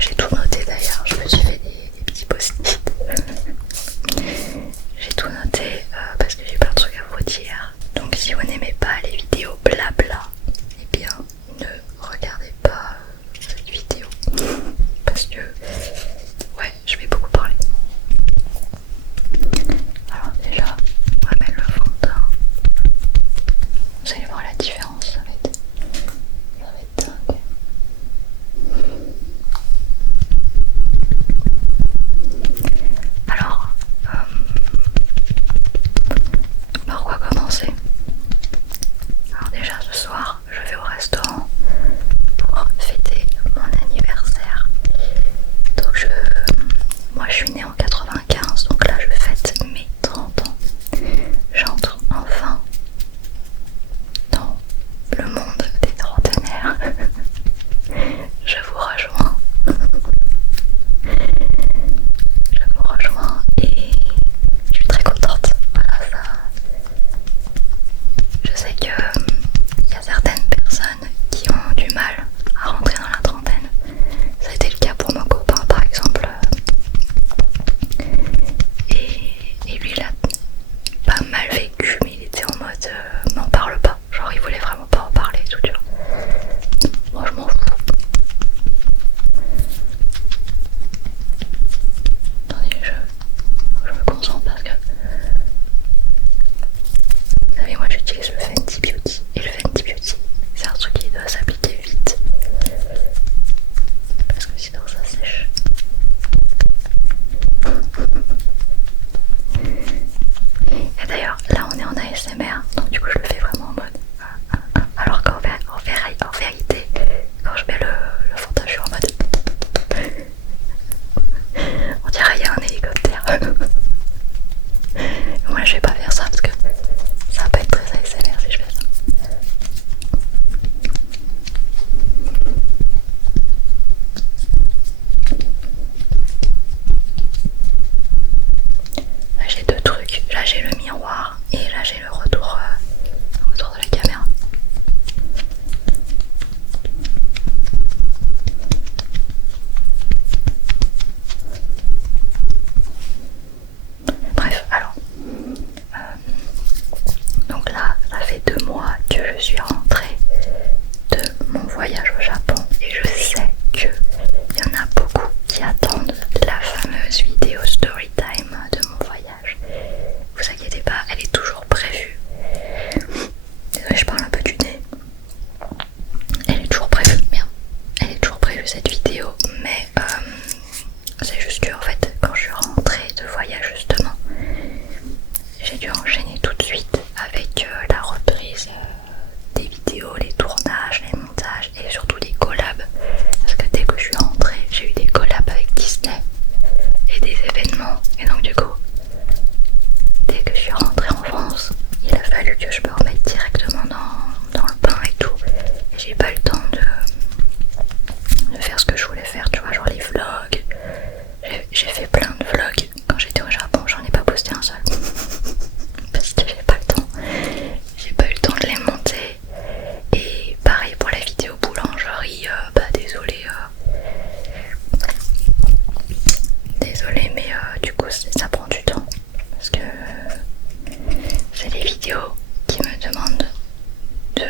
j'ai tout noté d'ailleurs, je me suis fait des petits post-it. J'ai tout noté parce que j'ai plein de trucs à vous dire. Donc si vous n'aimez pas les vidéos blabla, eh bien ne regardez pas cette vidéo. Parce que ouais, je vais beaucoup parler. Alors déjà, on va mettre le fond de teint. Vous allez voir la différence, ça va être dingue. Alors, par quoi commencer? Alors déjà ce soir, je vais au restaurant pour fêter mon anniversaire. Donc moi je suis née en 95, donc là je fête mes 30 ans. J'entre enfin dans le monde des trentenaires. Je vous rejoins. Je vous rejoins et je suis très contente. Voilà, ça. Je sais que y a certaines personnes qui ont du mal à rentrer dans la trentaine. Ça a été le cas pour mon copain par exemple. Et lui il a pas mal vécu, mais il était en mode m'en parle pas. Genre il voulait vraiment pas en parler, tout dur. Moi je m'en fous. Attendez, je me concentre parce que vous savez, moi j'utilise le Fenty Beauty. Et le Fenty Beauty, c'est un truc qui doit s'appliquer vite. Parce que sinon ça sèche. Et d'ailleurs, là on est en ASMR, donc du coup je le fais vraiment en mode. Alors qu'en vérité, quand je mets le fond de teint, je suis en mode. On dirait qu'il y a un hélicoptère. Moi je vais pas faire ça parce que ça va pas être très ASMR si je fais ça. Là j'ai deux trucs, là j'ai le miroir et là j'ai le retour de la caméra. Bref, alors donc là ça fait 2 mois que je suis rentrée de mon voyage au Japon et je sais qu'il y en a beaucoup qui attendent la fameuse vidéo story time de mon voyage. Vous inquiétez pas, elle est toujours prévue. Désolée, je parle un peu du nez. Elle est toujours prévue, merde. Elle est toujours prévue cette vidéo, mais c'est juste que en fait quand je suis rentrée de voyage justement, j'ai dû enchaîner tout de suite avec la reprise des vidéos, les tournages, les montages et surtout des collabs. Parce que dès que je suis rentrée, j'ai eu des collabs avec Disney et des événements. Et donc du coup, dès que je suis rentrée en France, il a fallu que je me remette directement dans le bain et tout. Et j'ai pas eu le temps de faire ce que je voulais faire, tu vois, genre les vlogs. J'ai fait plein de vlogs quand j'étais au Japon, j'en ai pas posté un seul. Parce que j'ai pas le temps. J'ai pas eu le temps de les monter. Et pareil pour la vidéo boulangerie, désolé. Désolé, mais du coup ça prend du temps. Parce que c'est les vidéos qui me demandent de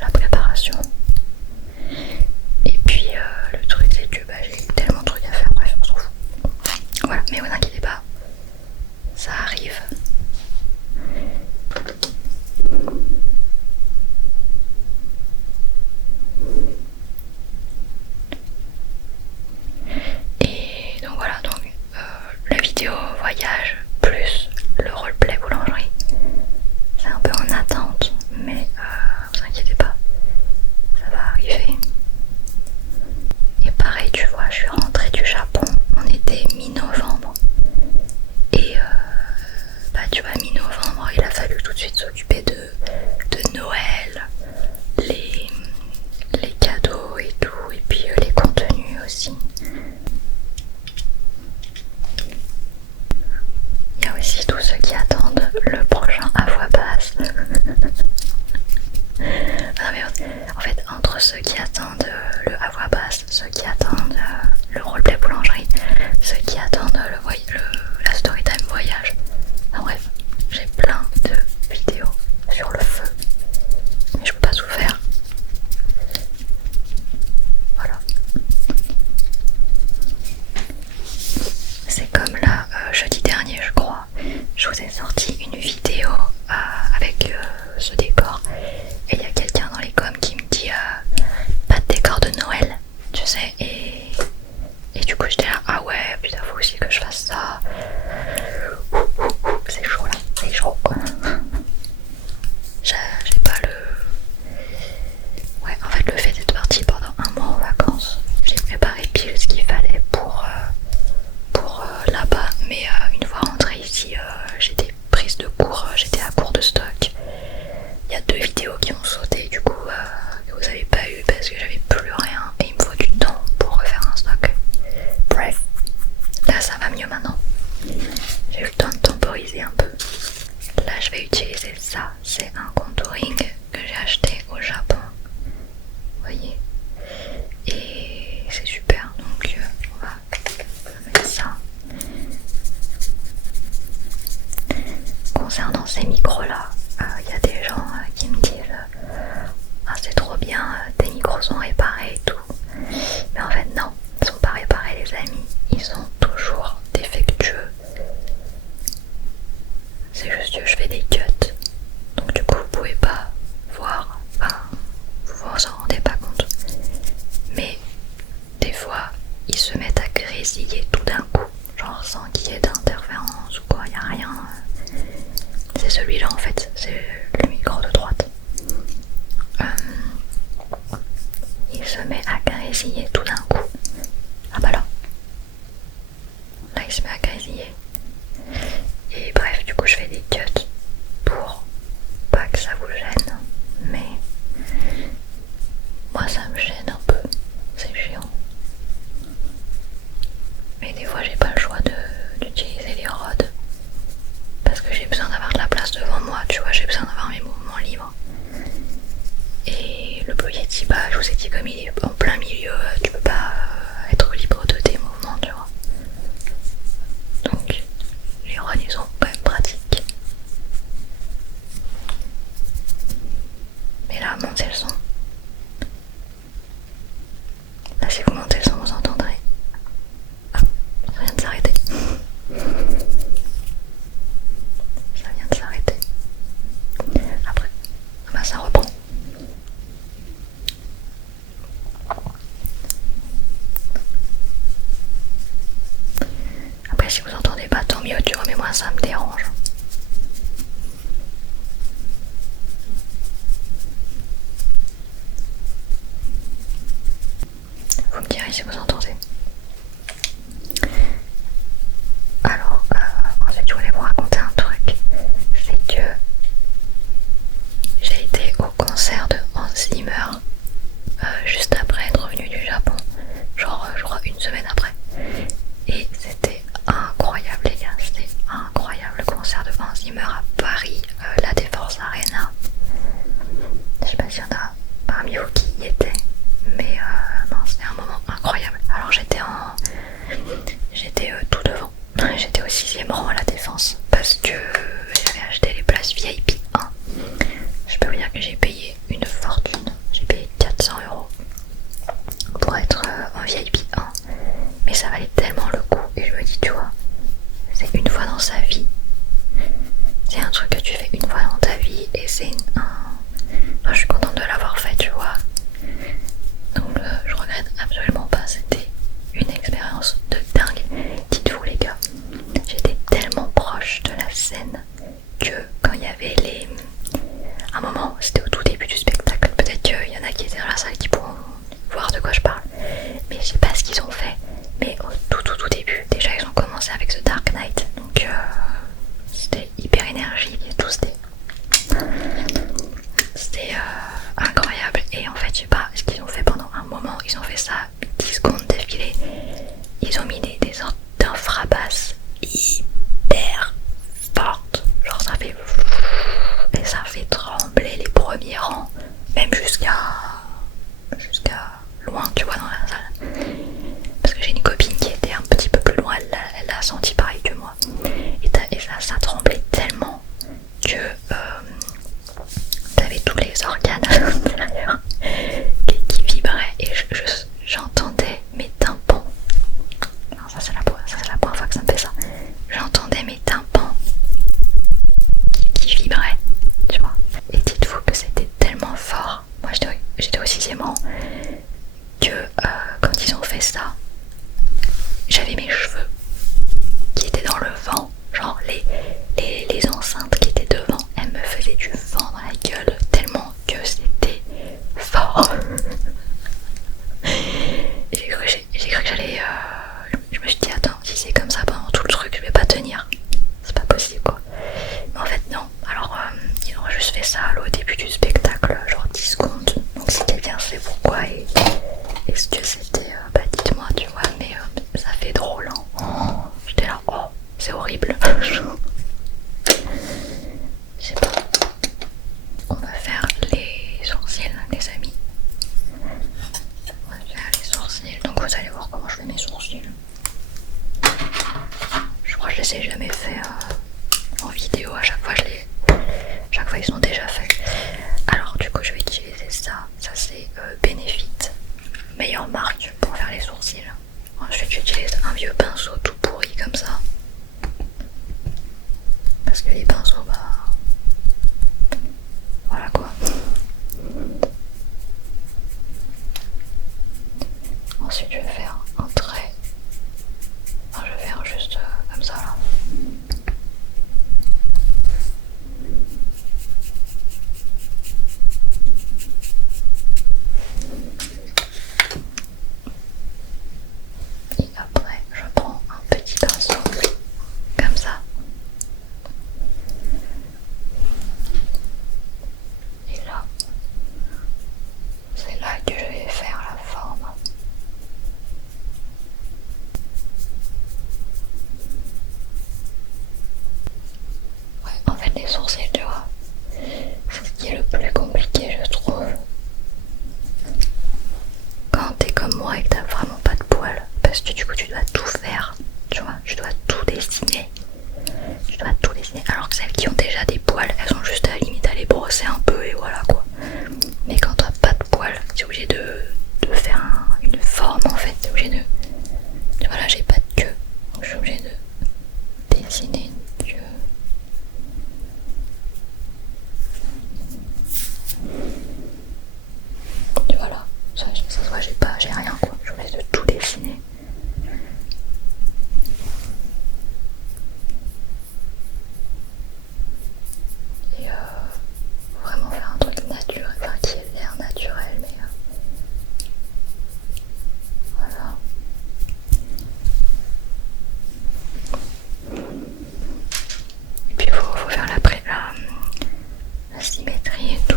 la préparation. Et puis le truc c'est que j'ai tellement de trucs à faire, bref on s'en fout. Voilà, mais vous inquiétez pas, ça arrive. Et donc voilà, donc la vidéo voyage plus le roleplay boulangerie, c'est un peu en attente, mais vous inquiétez pas, ça va arriver. Et pareil, tu vois, je suis rentrée du Japon, on était mi-novembre. Et tu vois, mi-novembre, il a fallu tout de suite s'occuper de Noël, les cadeaux et tout, et puis les contenus aussi. Il y a aussi tous ceux qui attendent le prochain à voix basse. Non mais en fait, entre ceux qui attendent le à voix basse, ceux qui attendent le roleplay boulangerie, ceux qui attendent la story time voyage. Enfin bref, j'ai plein de vidéos sur le feu, mais je peux pas tout faire. Voilà. C'est comme là, jeudi dernier je crois, je vous ai sorti une vidéo avec ce décor et il y a quelqu'un dans les coms qui me dit pas de décor de Noël, tu sais, et du coup j'étais là, ah ouais putain faut aussi que je fasse ça. C'est chaud là, c'est chaud. J'ai pas le... Ouais, en fait le fait d'être parti pendant un mois en vacances, j'ai préparé pile ce qu'il fallait pour là-bas, mais une fois rentrée ici, j'étais prise de court, j'étais à court de stock. Il y a 2 vidéos qui ont sauté du coup que vous avez pas eu parce que j'avais plus rien et il me faut du temps pour refaire un stock. Bref, là ça va mieux maintenant. J'ai eu le temps de temporiser un peu. Là je vais utiliser ça, c'est un contouring que j'ai acheté au Japon. Vous voyez, et c'est super, donc on va mettre ça. Concernant ces micros là, il y a des gens qui me disent ah c'est trop bien, tes micros sont réparés et tout, mais en fait non, ils sont pas réparés les amis, ils sont toujours défectueux. C'est juste que je fais des cuts, donc du coup vous pouvez pas voir, enfin vous vous en rendez pas compte, mais des fois ils se mettent à grésiller tout d'un coup, genre sans qu'il y ait d'interférence ou quoi, y a rien. C'est celui-là en fait, c'est le micro de droite. Il se met à grésiller tout d'un coup. Ah bah là. Là il se met à grésiller. Et bref, du coup je fais des cuts pour pas que ça vous gêne. Mais moi ça me gêne un peu. C'est chiant. Mais des fois j'ai pas le choix d'utiliser les rods. Parce que j'ai besoin d'avoir de la place devant moi, tu vois, j'ai besoin d'avoir mes mouvements libres. Et le Blue Yeti, bah je vous ai dit comme il est en plein milieu, tu peux pas être libre de tes mouvements, tu vois. Donc les rods ils sont quand même pratiques. Mais là, montez le son. Là si vous montez le son, vous entendrez. Ah, ça vient de s'arrêter. Ça vient de s'arrêter. Après, bah ça reprend. Après si vous entendez pas, tant mieux, tu vois, mais moi ça me dérange. Vous me direz si vous entendez. Alors, en fait je voulais vous raconter un truc. C'est que j'ai été au concert de Hans Zimmer juste après être revenue du Japon, genre je crois une semaine après, et c'était incroyable les gars, c'était incroyable le concert de Hans Zimmer à Paris, la Défense Arena. Je sais pas s'il y en a parmi vous qui y étaient, mais non, c'était un moment incroyable. Alors j'étais tout devant, j'étais au 6ème rang à la Défense parce que j'avais acheté les places VIP 1. Je peux vous dire que j'ai payé une fortune, j'ai payé 400 € pour être en VIP 1 ça, j'avais mes cheveux qui étaient dans le vent, genre les enceintes qui étaient devant, elles me faisaient du vent dans la gueule tellement que c'était fort. J'ai cru que j'allais... je me suis dit attends, si c'est comme ça pendant tout le truc, je vais pas tenir. C'est pas possible quoi. Mais en fait non. Alors ils ont juste fait ça au début du spectacle, genre 10 secondes. Donc si quelqu'un sait pourquoi et est-ce que c'était... bah dites-moi tu vois, mais ça fait drôle hein. Oh, j'étais là, oh c'est horrible. Je sais pas. On va faire les sourcils les amis. On va faire les sourcils. Donc vous allez voir comment je fais mes sourcils. Je crois que je les ai jamais fait en vidéo. À chaque fois chaque fois ils sont déjà faits. Alors du coup je vais utiliser ça. Ça c'est Benefit. Meilleure marque pour faire les sourcils. Ensuite j'utilise un vieux pinceau tout pourri comme ça. Parce que les pinceaux bah... voilà quoi. Ensuite je vais faire un trait. Enfin, je vais faire juste comme ça là. Et après je prends un petit pinceau comme ça. Et là, c'est là que je vais faire la forme. Ouais, en fait les sourcils, tu vois, c'est ce qui est le plus compliqué je trouve. Quand t'es comme moi et que t'as vraiment pas de poils, parce que du coup tu dois tout faire, tu vois, tu dois tout dessiner. Tu dois tout dessiner, alors que celles qui ont déjà des poils, elles ont juste à la limite à les brosser un peu et voilà quoi. Mais quand t'as pas de poils, t'es obligé de faire une forme en fait, t'es obligé de... Voilà, j'ai pas de queue, donc je suis obligée de dessiner une queue. Et voilà, ça se voit, j'ai rien quoi, je suis obligée de tout dessiner. Et vraiment faire un truc naturel, enfin qui ait l'air naturel, mais voilà. Et puis il faut faire la symétrie et tout.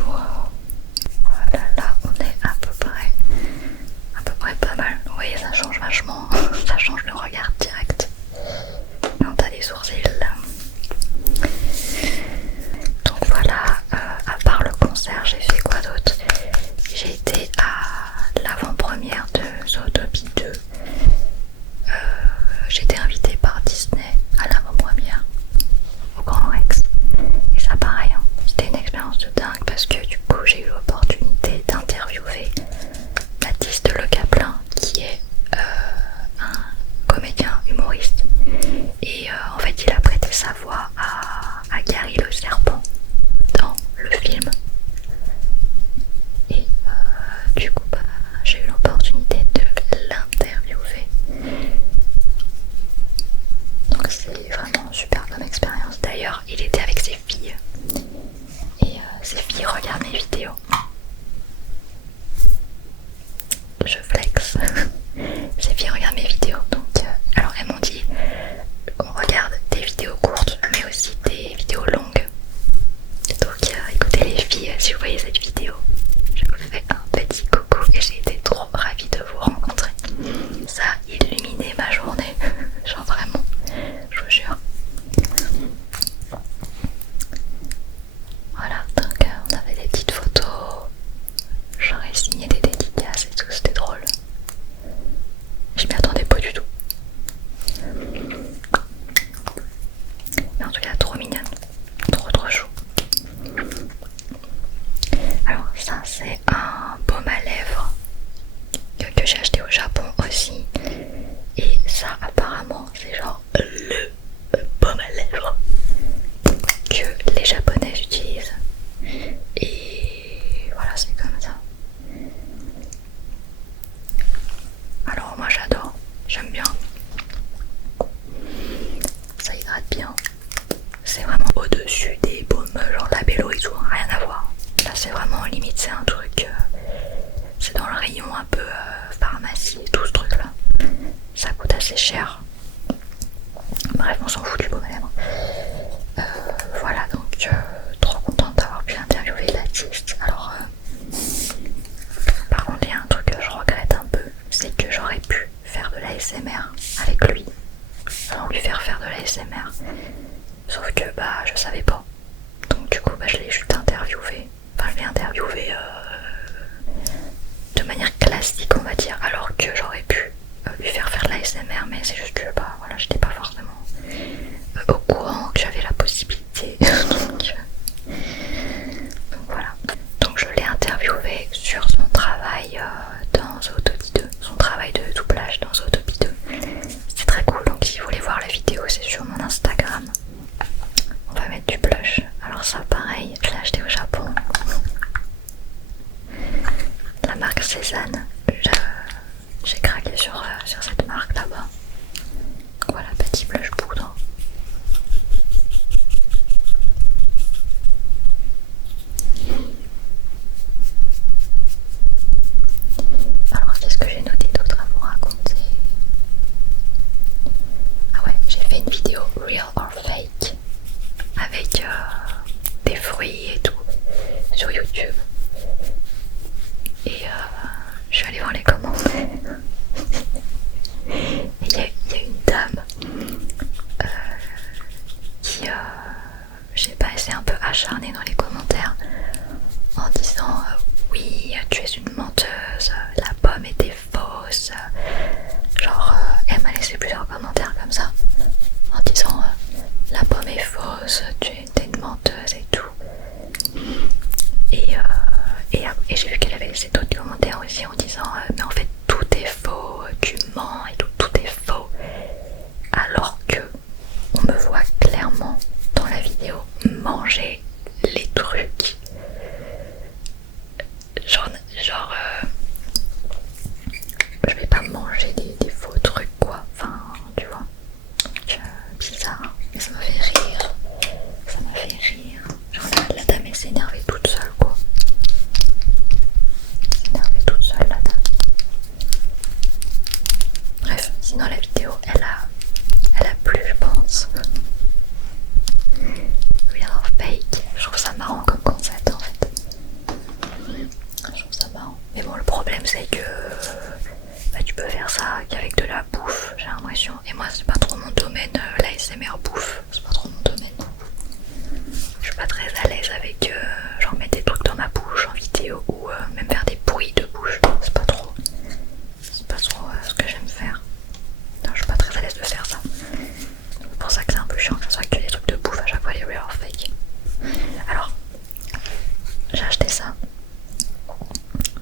Voilà, là on est à peu près pas mal. Vous voyez, ça change vachement, ça change le regard direct quand t'as des sourcils. Donc voilà, à part le concert, j'ai fait quoi d'autre? J'ai été à l'avant-première de Zootopie 2. J'ai été invitée par Disney à l'avant-première au Grand Rex. Et ça pareil, hein, c'était une expérience de dingue parce que du coup j'ai eu l'opportunité d'interviewer Baptiste Le Caplin qui est un comédien humoriste. Et en fait il a prêté sa voix à Gary le serpent dans le film. Et du coup bah, j'ai eu l'opportunité de l'interviewer. Donc c'est vraiment super comme expérience. D'ailleurs il était avec ses filles. Et ses filles regardent mes vidéos. Je flex. Ses filles regardent mes vidéos. Donc alors elles m'ont dit on regarde des vidéos courtes mais aussi des vidéos longues. Donc écoutez les filles, si vous voyez cette vidéo, je vous fais un petit coucou et j'ai été trop ravie de vous rencontrer. Ça a illuminé ma journée, genre vraiment, je vous jure. Voilà, donc on avait des petites photos, j'aurais signé des dédicaces et tout, c'était drôle. Je m'y attendais pas du tout. Mais en tout cas trop mignonne, trop chou. Alors ça c'est un baume à lèvres que j'ai acheté au Japon aussi. Et ça apparemment c'est genre le baume à lèvres que les japonais utilisent. Et voilà, c'est comme ça. Alors moi j'aime bien. Ça hydrate bien. C'est vraiment au-dessus des baumes genre Labello et tout, rien à voir. Là c'est vraiment limite, c'est un truc, c'est dans le rayon un peu pharmacie et tout ce truc là. Ça coûte assez cher. Bref, on s'en fout du baume à lèvres. Voilà, donc trop contente d'avoir pu interviewer l'artiste. Alors par contre il y a un truc que je regrette un peu, c'est que j'aurais pu faire de l'ASMR avec lui. Alors lui faire de l'ASMR. Sauf que bah je savais pas. Donc du coup bah, je l'ai juste interviewé. Enfin je l'ai interviewé de manière classique on va dire. Alors que j'aurais pu lui faire de l'ASMR, mais c'est juste que bah voilà, j'étais pas forcément au courant que j'avais la possibilité. donc voilà. Donc je l'ai interviewé sur son travail dans Zootopie 2. Son travail de doublage dans Zootopie 2. C'est très cool, donc si vous voulez voir la vidéo c'est sur mon Instagram. On va mettre du blush. Alors ça pareil, je l'ai acheté au Japon. La marque Cézanne. J'ai craqué sur cette marque là-bas. Voilà, petit blush poudre. Alors qu'est-ce que j'ai noté d'autre à vous raconter? Ah ouais, j'ai fait une vidéo Real or Fake avec des fruits et tout sur YouTube. Et je suis allée voir les commentaires. Il y a une dame qui, je sais pas, elle s'est un peu acharnée dans les commentaires en disant oui, tu es une menteuse, la pomme était fausse. Genre, elle m'a laissé plusieurs commentaires comme ça en disant la pomme est fausse, tu es une menteuse et tout. Et j'ai vu qu'elle avait laissé d'autres commentaires aussi en disant mais en fait tout est faux, tu mens et tout est faux. Alors que on me voit clairement dans la vidéo manger les trucs. Genre je vais pas manger des faux trucs quoi. Enfin tu vois. Donc, bizarre. Mais ça m'a fait rire. Ça m'a fait rire. Genre la dame elle s'est énervée toute seule quoi. S'énerver toute seule la dame. Bref, sinon la vidéo elle a plu je pense. Real or Fake, je trouve ça marrant comme concept en fait. Je trouve ça marrant. Mais bon le problème c'est que bah, tu peux faire ça qu'avec de la bouffe j'ai l'impression. Et moi c'est pas trop mon domaine, la SMR bouffe, c'est pas trop mon domaine. Je suis pas très à l'aise avec genre mettre des trucs dans ma bouche en vidéo ou même faire des bruits de bouche. C'est pas trop ce que j'aime faire. Non, je suis pas très à l'aise de faire ça. C'est pour ça que c'est un peu chiant que ce soit que des trucs de bouffe à chaque fois les Real or Fake. Alors j'ai acheté ça.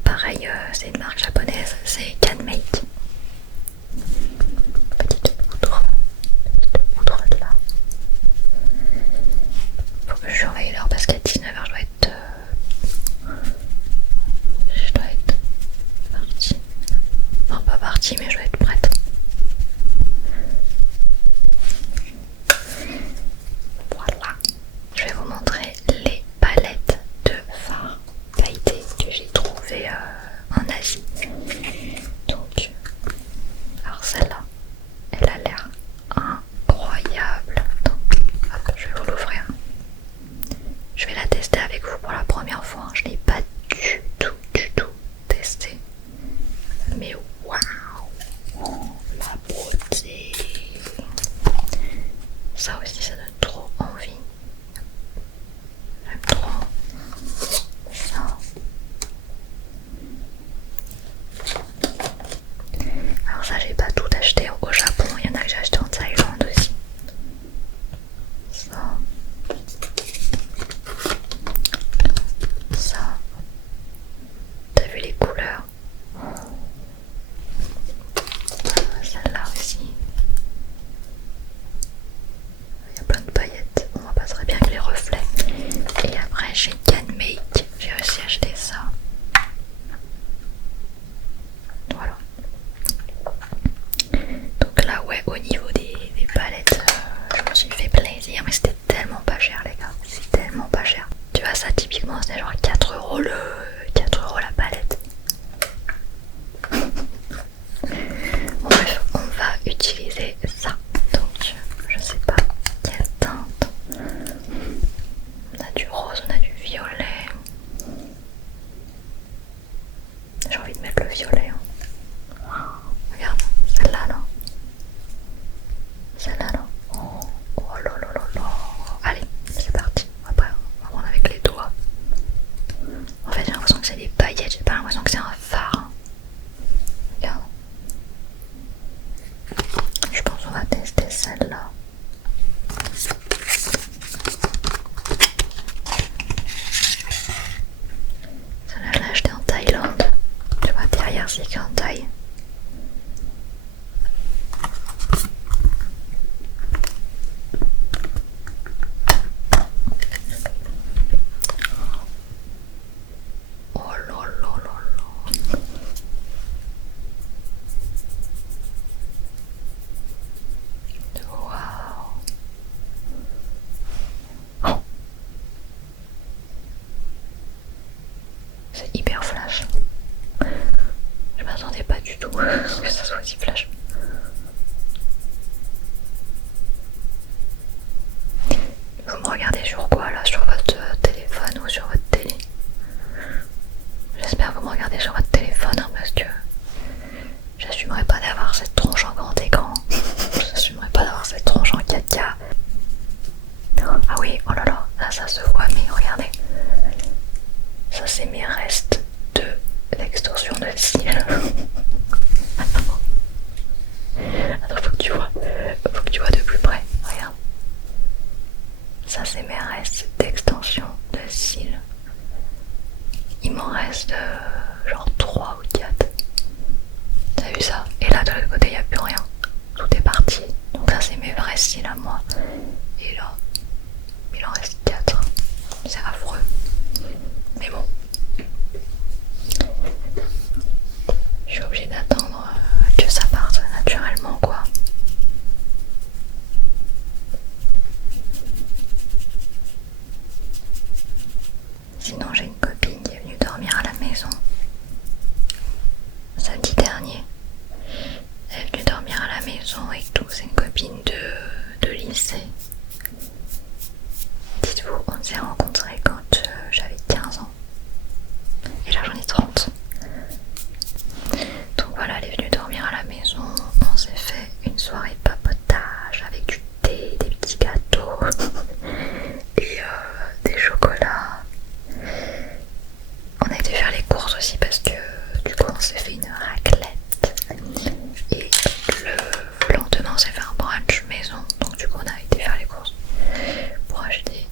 Pareil, c'est une marque japonaise, c'est Canmake. Petite poudre de là. Faut que je surveille l'heure parce qu'à 19h je dois être partie. Non pas partie mais je dois être prête. Voilà. Je vais vous montrer les palettes de fard pailleté que j'ai trouvées en Asie. Donc, alors celle-là, elle a l'air incroyable. Donc, hop, je vais vous l'ouvrir. Je vais la tester avec vous pour la première fois. Je l'ai pas du tout testé. Mais waouh, la beauté. Ça aussi, ça donne trop envie. J'aime trop ça. Alors ça, j'ai pas tout acheté au Japon. Il y en a que j'ai acheté en Thaïlande aussi. Ça. Ça. T'as vu les couleurs? Celle-là aussi. Il y a plein au niveau des palettes, je me suis fait plaisir, mais c'était tellement pas cher les gars, c'est tellement pas cher. Tu vois ça typiquement c'était genre 4 € 4 € la palette. Bon, bref, on va utiliser ça. Donc je sais pas quelle teinte. On a du rose, on a du violet. J'ai envie de mettre le violet. Hein. Regarde, celle-là là. Celle-là là. Oh là là là là. Allez, c'est parti. Après, on va prendre avec les doigts. En fait, j'ai l'impression que c'est des paillettes. J'ai pas l'impression que c'est un phare. Regarde. Je pense qu'on va tester celle-là. Celle-là, je l'ai achetée en Thaïlande. Tu vois, derrière, c'est écrit en Thaï. Oh là là là là. Waouh. Oh. C'est hyper flash. Je m'attendais pas du tout que ça soit aussi flash. Vous me regardez sur quoi là? Sur votre téléphone ou sur votre télé? J'espère que vous me regardez sur votre téléphone hein, parce que j'assumerai pas d'avoir cette tronche en grand écran. J'assumerai pas d'avoir cette tronche en 4K. Ah oui, oh là là, là ça se voit mais regardez. Ça c'est mes restes de l'extorsion de cils. Attends, faut que tu vois. Faut que tu vois de plus près. Regarde. Ça c'est mes restes d'extension de cils. Il m'en reste genre 3 ou 4. T'as vu ça? Et là de l'autre côté il n'y a plus rien. Tout est parti. Donc ça c'est mes vrais cils à moi. Et là, il en reste 4. C'est affreux. Mais bon. Je suis obligée d'attendre que ça parte naturellement quoi. Sinon j'ai une copine qui est venue dormir à la maison samedi dernier. Elle est venue dormir à la maison et tout, c'est une copine de lycée. Dites-vous, on s'est rencontrés quand j'avais 15 ans. Et là j'en ai 30. Donc voilà, elle est venue dormir à la maison. On s'est fait une soirée de papotage avec du thé, des petits gâteaux et des chocolats. On a été faire les courses aussi parce que du coup on s'est fait une raclette. Et le lendemain on s'est fait un brunch maison. Donc du coup on a été faire les courses pour acheter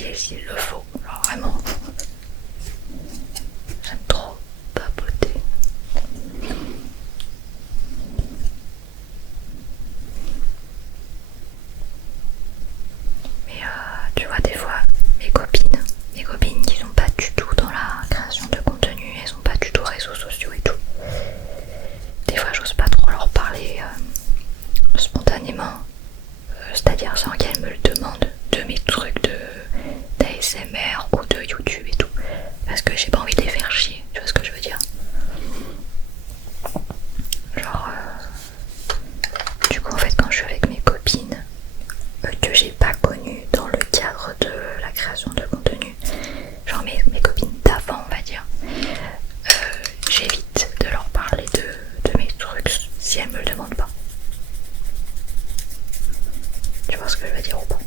chier s'il le faut, genre vraiment. J'aime trop papoter. Mais tu vois, des fois, mes copines qui sont pas du tout dans la création de contenu, elles sont pas du tout réseaux sociaux et tout. Des fois, j'ose pas trop leur parler spontanément, c'est-à-dire sans qu'elles me le demandent, de mes trucs d'ASMR ou de YouTube et tout, parce que j'ai pas envie de les faire chier, tu vois ce que je veux dire. Genre, du coup en fait quand je suis avec mes copines que j'ai pas connues dans le cadre de la création de contenu, genre mes copines d'avant on va dire, j'évite de leur parler de mes trucs si elles me le demandent pas. Tu vois ce que je veux dire ou pas?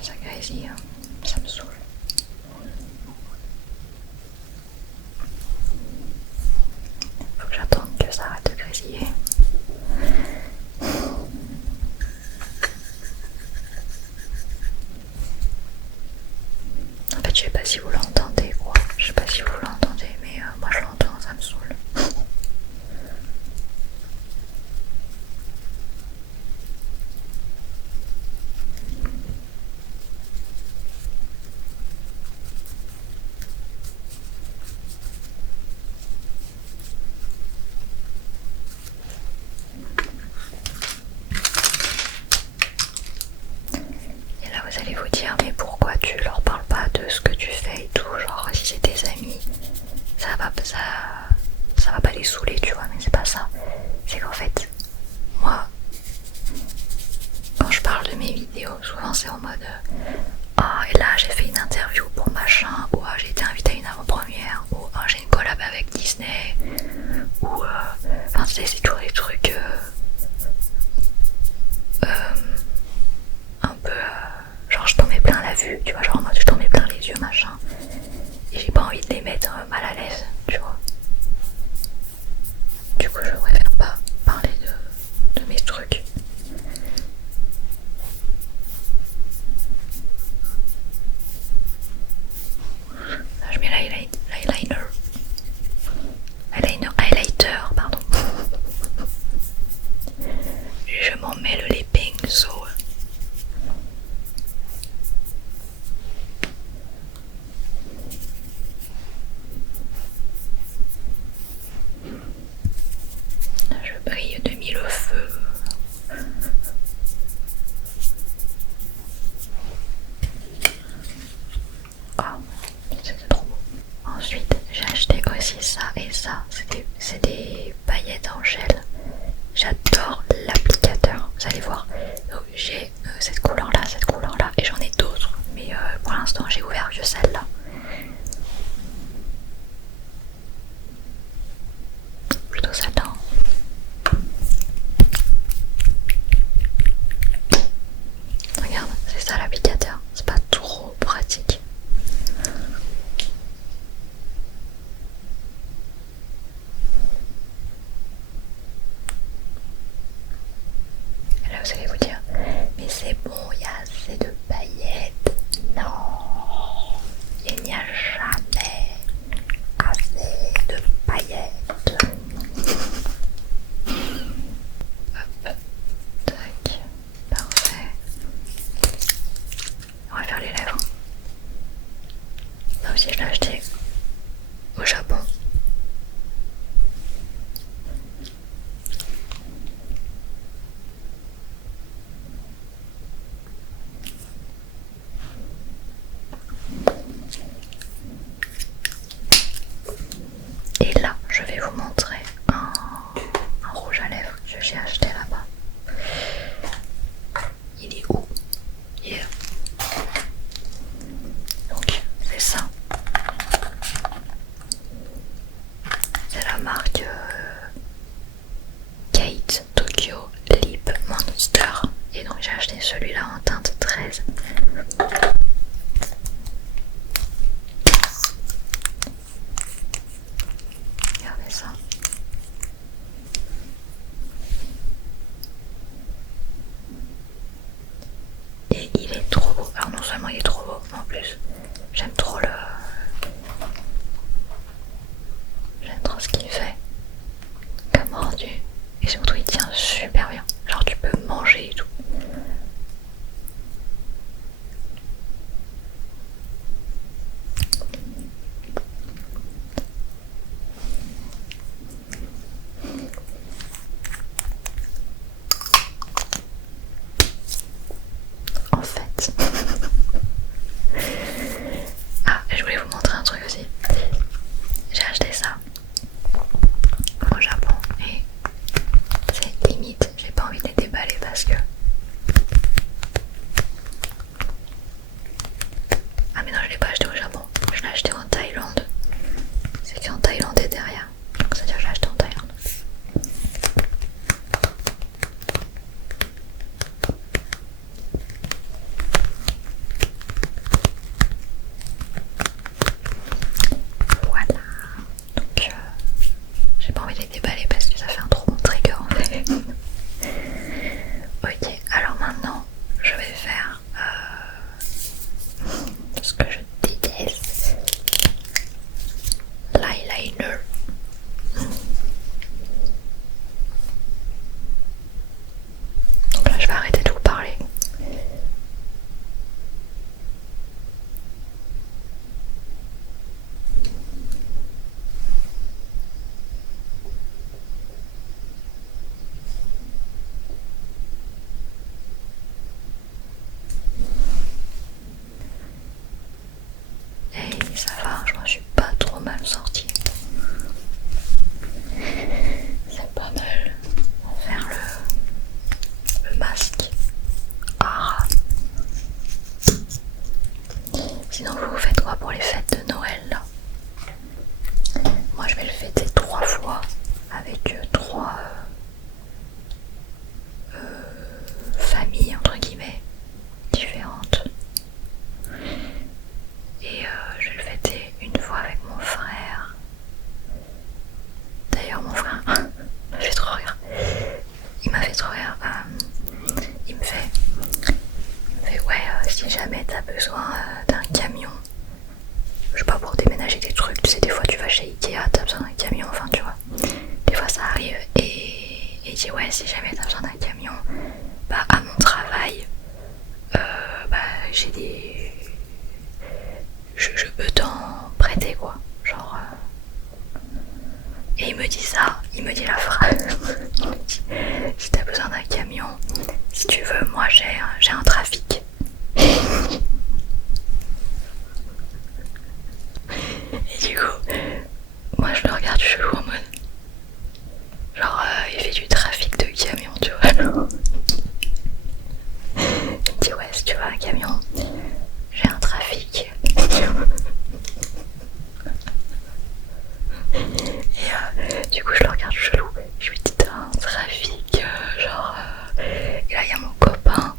Ça grésille, hein. Ça me saoule. Faut que j'attende que ça arrête de grésiller. En fait, je sais pas si vous l'entendez quoi. Je sais pas si vous l'entendez, mais moi je l'entends, ça me saoule. Et là vous allez vous dire mais pourquoi tu leur parles pas de ce que tu fais et tout, genre si c'est tes amis, ça va pas les saouler tu vois, mais c'est pas ça. C'est qu'en fait, moi, quand je parle de mes vidéos, souvent c'est en mode ah et là j'ai fait une interview pour machin, ou ah j'ai été invitée à une avant-première, ou ah j'ai une collab avec Disney, ou enfin tu sais c'est toujours des trucs un peu genre je t'en mets plein la vue, tu vois, genre en mode je t'en mets plein les yeux machin, et j'ai pas envie de les mettre mal à l'aise, tu vois. Du coup je préfère pas parler de mes trucs. Là je mets highlighter, pardon. Je m'en mêle les pinceaux. Je brille de mille feux. Ah, c'est trop beau. Ensuite, j'ai acheté aussi ça et ça. C'est des paillettes en gel. J'adore l'applicateur, vous allez voir. Donc j'ai cette couleur là et j'en ai d'autres. Mais pour l'instant j'ai ouvert que celle-là. Plutôt celle-là. Regarde, c'est ça l'applicateur. C'est pas trop pratique. Et là vous allez vous dire, mais c'est bon, il y a assez de paillettes. Non, il n'y a jamais assez de paillettes. plus. J'aime trop ce qu'il fait comme rendu. Et surtout il tient super bien. Genre tu peux manger et tout. En fait. Ah, je voulais vous montrer un truc aussi. J'ai acheté ça au Japon et c'est limite, j'ai pas envie de les déballer parce que... Ah mais non, je l'ai pas acheté au Japon, je l'ai acheté en Thaïlande. C'est écrit en thaïlandais derrière, donc ça veut dire que je l'ai acheté en Thaïlande. Voilà, donc j'ai pas envie de les déballer parce que ça fait un trop bon trigger en fait. Ok, alors maintenant je vais faire ce que je déteste, l'eyeliner. Donc là je vais arrêter de vous parler. Et ça va, je m'en suis pas trop mal sortie. C'est pas mal. On va faire le masque. Ah. Sinon vous faites quoi pour les fêtes de Noël là? Moi je vais le fêter 3 fois avec 3 familles entre guillemets différentes. Et je vais le fêter une fois avec mon frère. D'ailleurs mon frère m'a fait trop rire. Il m'a fait trop rire. Il me fait ouais, si jamais t'as besoin d'un camion, je sais pas, pour déménager des trucs, tu sais, des fois tu vas chez Ikea, t'as besoin d'un camion, enfin tu vois, des fois ça arrive. Et il dit ouais, si jamais t'as besoin d'un camion, bah à mon travail, bah j'ai des... Je peux t'en prêter quoi, genre... Et il me dit ça, il me dit la phrase, il me dit, si t'as besoin d'un camion, si tu veux, moi j'ai un trafic. Et du coup, moi je le regarde chelou en mode, genre il fait du trafic de camion, tu vois. Il me dit ouais, si tu veux un camion, j'ai un trafic. Et du coup je le regarde chelou, je lui dis t'as un trafic, genre... Et là il y a mon copain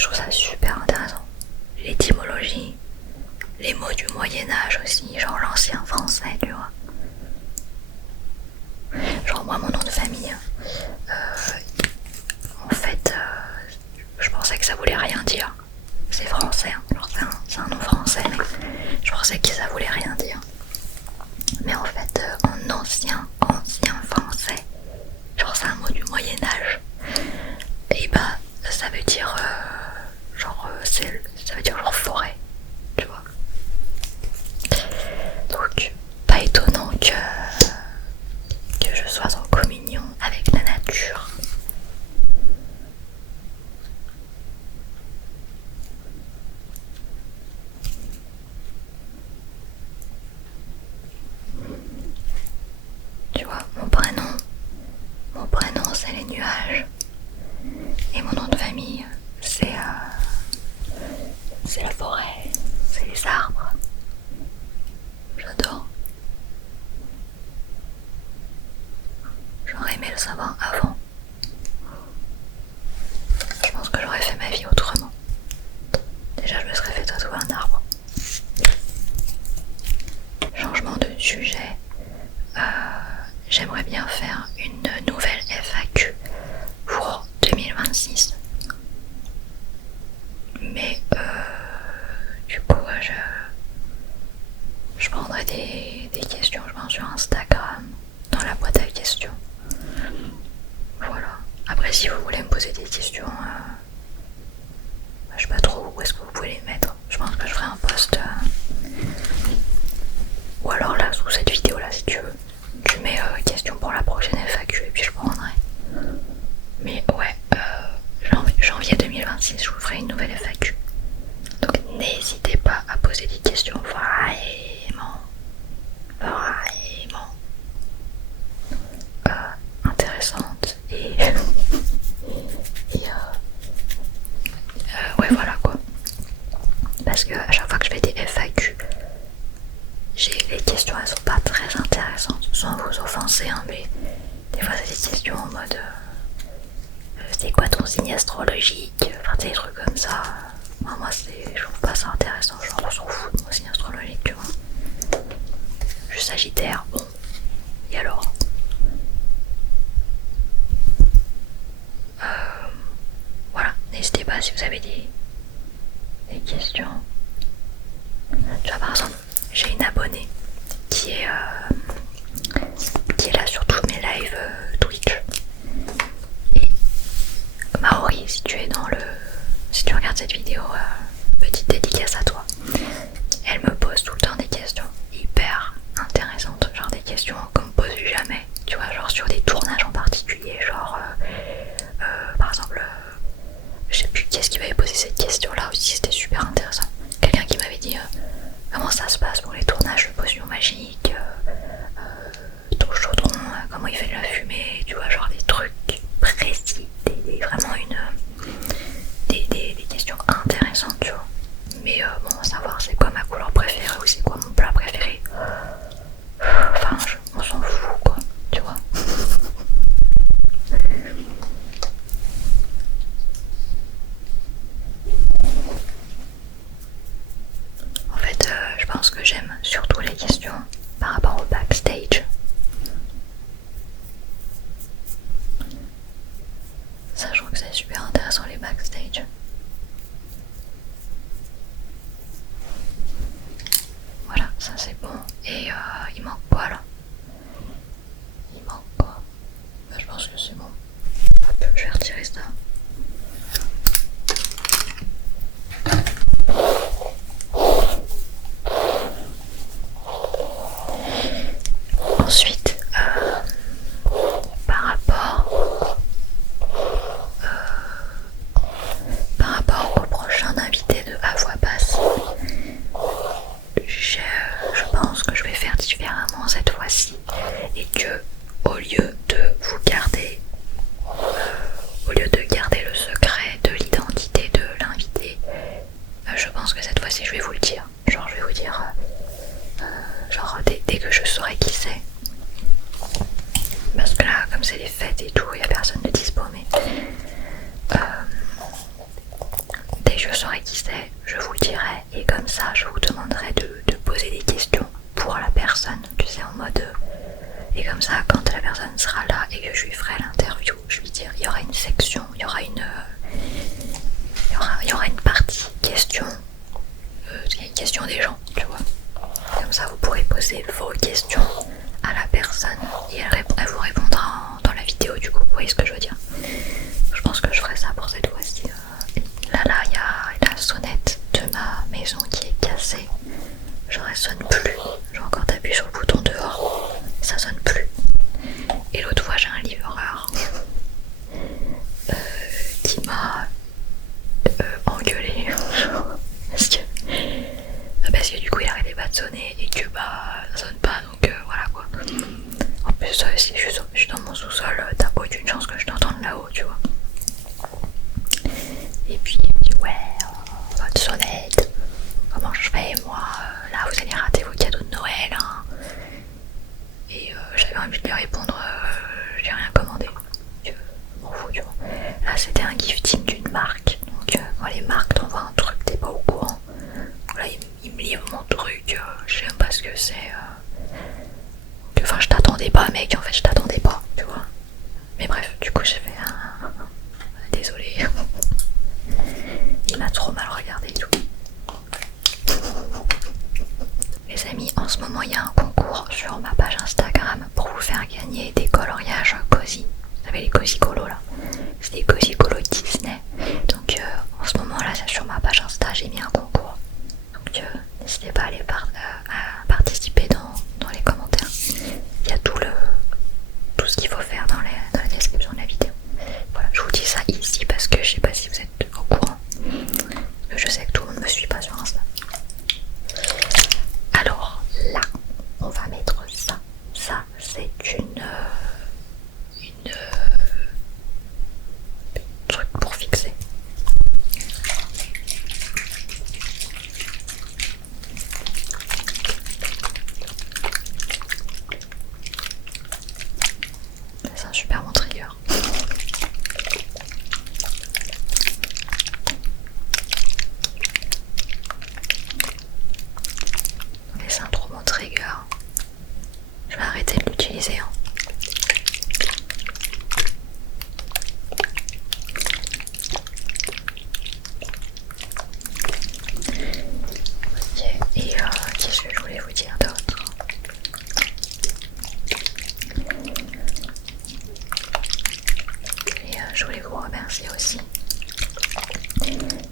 Je trouve ça super intéressant. L'étymologie, les mots du Moyen-Âge aussi, genre l'ancien français, tu vois. Genre moi, mon nom de famille, en fait, je pensais que ça voulait rien dire. C'est français, hein. Genre c'est un nom français, mais je pensais que ça voulait rien dire. Mais en fait, en ancien français, genre c'est un mot du Moyen-Âge, et bah ça veut dire ça veut dire genre forêt, tu vois. Donc pas étonnant que je sois en communion avec la nature. Tu vois, mon prénom c'est les nuages et mon nom de famille c'est la forêt, c'est les arbres. J'adore. J'aurais aimé le savoir avant. Je pense que j'aurais fait ma vie autrement. Déjà je me serais fait tatouer un arbre. Changement de sujet. J'aimerais bien faire une nouvelle FAQ pour 2026. Mais du coup je prendrai des questions, je pense, sur Instagram, dans la boîte à questions. Voilà. Après si vous voulez me poser des questions, je sais pas trop où est-ce que vous pouvez les mettre. Je pense que je ferai un post. Ou alors là, sous cette vidéo là, si tu veux. Tu mets question pour la prochaine FAQ et puis je prendrai. Mais ouais, janvier 2026, je vous ferai une nouvelle FAQ. Donc n'hésitez pas à poser des questions vraiment intéressantes et ouais voilà quoi. Parce que à chaque fois que je fais des FAQ, les questions elles sont pas très intéressantes, sans vous offenser hein, mais des fois c'est des questions en mode c'est quoi ton signe astrologique, enfin des trucs comme ça. Moi je trouve pas ça intéressant, genre on s'en fout de mon signe astrologique, tu vois. Je suis Sagittaire, bon, et alors voilà, n'hésitez pas si vous avez des questions. Tu vois par exemple, j'ai une abonnée qui est là sur tous mes lives Twitch. Et Maori, si tu regardes cette vidéo, petite dédicace à toi. Elle me pose tout le temps des questions hyper intéressantes, genre des questions qu'on me pose jamais, tu vois, genre sur des tournages en particulier, genre par exemple, je sais plus qui est-ce qui m'avait posé cette question là aussi, c'était super intéressant. Quelqu'un qui m'avait dit comment ça se passe pour les tournages de potions magiques, ton chaudron, comment il fait de la fumée, tu vois, genre des trucs précis, vraiment des questions intéressantes, tu vois. Mais bon, savoir c'est quoi ma couleur préférée ou c'est quoi mon plat préféré, enfin, on s'en fout quoi, tu vois. En fait, je pense que j'aime surtout les questions par rapport au backstage. Ça, je trouve que c'est super intéressant les backstage. Voilà, ça c'est bon. Et il manque quoi là? Il manque quoi? Bah, je pense que c'est bon. Hop, je vais retirer ça. Ensuite, par rapport au prochain invité de À Voix Basse, je pense que je vais faire différemment cette fois-ci et que au lieu de garder le secret de l'identité de l'invité, je pense que cette fois-ci je vais vous le dire. Genre je vais vous dire dès que je saurai qui c'est. Parce que là comme c'est les fêtes et tout, il n'y a personne de dispo, mais je saurai qui c'est, je vous le dirai, et comme ça je vous demanderai de poser des questions pour la personne, tu sais, en mode et comme ça quand la personne sera là et que je lui ferai l'interview, je lui dirai, il y aura une section, il y aura une partie questions, questions des gens, tu vois. Comme ça vous pourrez poser vos questions à la personne et elle vous répondra dans la vidéo, du coup, vous voyez ce que je veux dire. Je pense que je ferai ça pour cette fois-ci. Là, il y a la sonnette de ma maison qui est cassée. Je résonne plus. J'ai encore tapé sur le bouton dehors. Ça sonne plus. Et l'autre fois, j'ai un livreur qui m'a engueulé. Parce que du coup, il arrêtait pas de sonner et que ça sonne pas. Donc voilà quoi. En plus, si je suis dans mon sous-sol, t'as aucune chance que je t'entende là-haut, tu vois. Et puis il me dit ouais, votre sonnette, comment je fais moi, là vous allez rater vos cadeaux de Noël hein. Et j'avais envie de lui répondre j'ai rien commandé, je m'en fous, tu vois. Là c'était un gifting d'une marque, donc moi les marques t'envoient un truc, t'es pas au courant. Là il me livre mon truc, je sais même pas ce que c'est. Enfin je t'attendais pas mec, en fait je t'attendais pas, tu vois. Mais bref, du coup j'ai fait un... Désolée. Il m'a trop mal regardé et tout. Les amis, en ce moment il y a un concours sur ma page Instagram pour vous faire gagner des coloriages Cozy. Vous savez les Cozy Colo là, c'est des Cozy Colo Disney. Donc en ce moment là sur ma page Insta j'ai mis un concours. Donc n'hésitez pas à aller à participer dans les commentaires. Il y a tout ce qu'il faut faire dans la description de la vidéo. Voilà, je vous dis ça ici parce que je sais pas si vous êtes au courant. Je sais que tout le monde me suit pas sur Insta. Alors là, on va mettre ça. Ça, c'est une truc pour fixer. C'est un super bon trigger. Mais c'est un trop bon trigger. Je vais arrêter de l'utiliser. Hein. Ok, et qu'est-ce que je voulais vous dire d'autre? Et je voulais vous remercier aussi.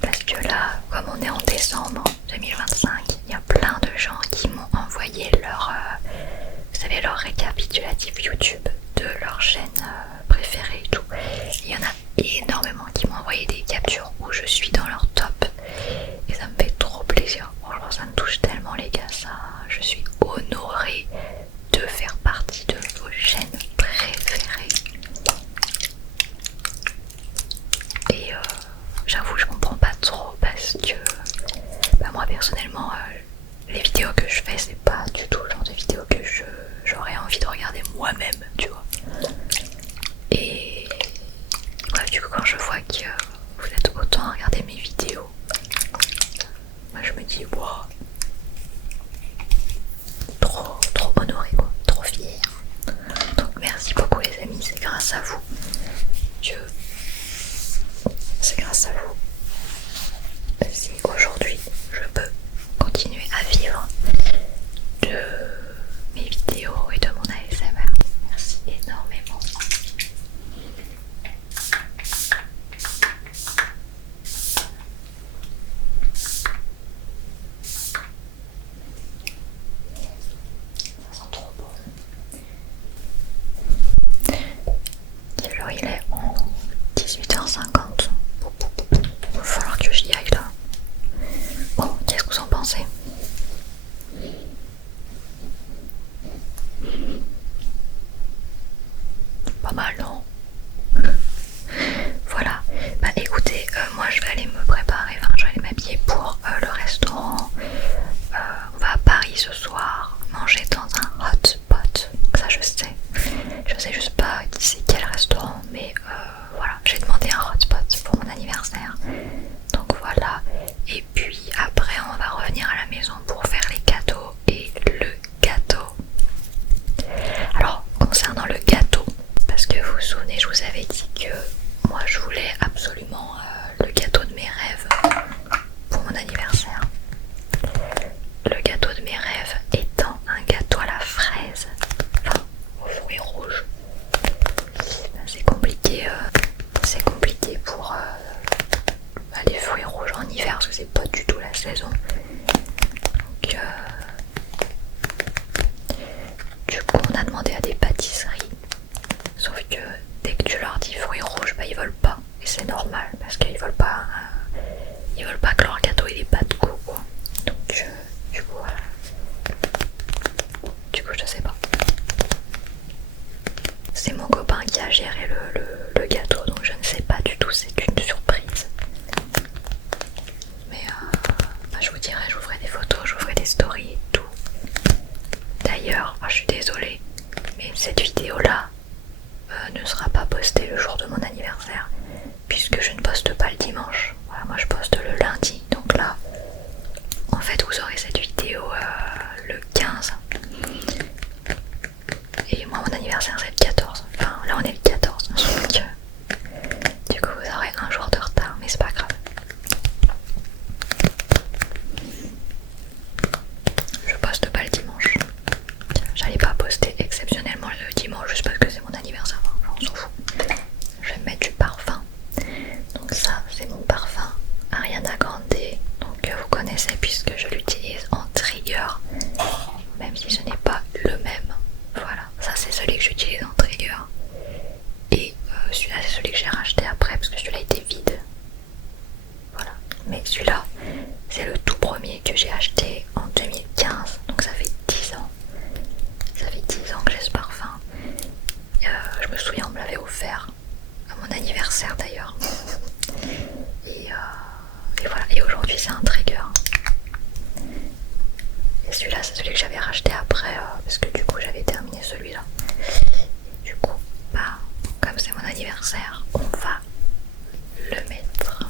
Parce que là, comme on est en décembre 2025, il y a plein de gens qui m'ont envoyé vous savez, leur récapitulatif YouTube de leur chaîne préférée et tout. Il y en a énormément qui m'ont envoyé des captures où je suis dans leur top. Et ça me fait trop plaisir. Franchement, ça me touche tellement les gars. Je suis honorée de faire partie de vos chaînes préférées. Et j'avoue je comprends pas trop parce que moi personnellement les vidéos que je fais c'est pas du tout le genre de vidéos que j'aurais envie de regarder moi-même, tu vois. Et bref, du coup quand je vois que vous êtes autant à regarder mes vidéos, moi je me dis wow, trop honorée quoi, trop fière. Donc merci beaucoup les amis, c'est grâce à vous que c'est grâce à vous si aujourd'hui je peux continuer à vivre de mes vidéos et de mon ASMR. Merci énormément. hiver parce que c'est pas du tout la saison. Donc du coup on a demandé à des pâtisseries, sauf que dès que tu leur dis fruits rouges, bah ils veulent pas, et c'est normal parce qu'ils veulent pas que leur gâteau ait pas de goût quoi. Donc du coup voilà. Du coup je sais pas. C'est mon copain qui a géré le gâteau, donc je ne sais pas du tout, c'est une surprise. Mais bah, je vous dirai, je vous ferai des photos, je vous ferai des stories et tout. D'ailleurs, je suis désolée, mais cette vidéo là ne sera pas postée le jour de mon anniversaire, puisque je ne poste pas le dimanche. Voilà, moi je poste le lundi, donc là en fait vous aurez cette vidéo le 15. Et moi mon anniversaire c'est le 14, enfin là on est le 14, donc du coup vous aurez un jour de retard, mais c'est pas grave. Je poste pas le dimanche. J'allais pas poster exceptionnellement le dimanche juste parce que c'est mon anniversaire, enfin, on s'en fout. Je vais me mettre du parfum. Donc ça c'est mon parfum Ariana Grande. Donc vous connaissez puisque je l'utilise en trigger, même si ce n'est pas le même. Voilà, ça c'est celui que j'utilise en trigger. Et celui-là c'est celui que j'ai racheté après parce que celui-là était vide. Voilà, mais celui-là c'est le tout premier que j'ai acheté en 2015, donc ça fait 10 ans. Ça fait 10 ans que j'ai ce parfum. Je me souviens on me l'avait offert à mon anniversaire d'ailleurs. Et voilà, et aujourd'hui c'est un trigger. Et celui-là c'est celui que j'avais racheté après parce que du coup j'avais terminé celui-là. Du coup, bah comme c'est mon anniversaire, on va le mettre.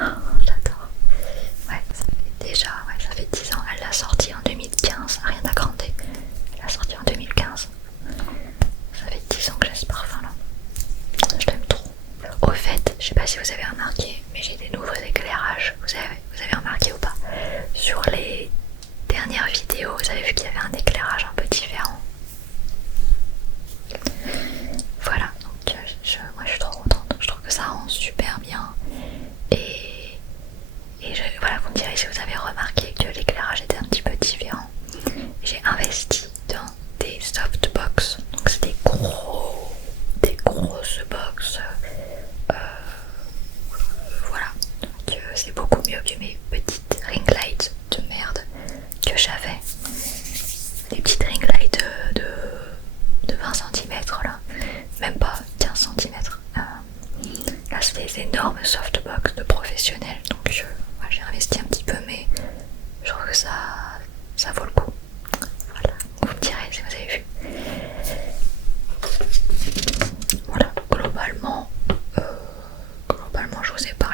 Oh, j'adore. Ouais, ça fait déjà, ça fait 10 ans. Elle l'a sorti en 2015, Ariana Grande. Elle l'a sorti en 2015. Ça fait 10 ans que j'ai ce parfum là. Je l'aime trop. Au fait, je sais pas si vous avez remarqué, mais j'ai des nouveaux éclairages. Vous avez remarqué ou pas? Sur les dernières vidéos, vous avez vu qu'il y avait un éclairage un peu différent. Voilà, donc moi je suis trop contente. Je trouve que ça rend super bien. Et voilà, vous me direz si vous avez remarqué que l'éclairage était un petit peu différent. J'ai investi dans des softbox, donc c'est des grosses box. Voilà, donc c'est beaucoup mieux que mes petites ring lights de merde que j'avais. Des petites ring lights de 20 cm là, même pas 15 cm. Là c'est des énormes softbox de professionnels, donc j'ai investi un petit peu, mais je trouve que ça vaut le coup. Voilà, vous me direz si vous avez vu. Voilà, globalement je vous ai pas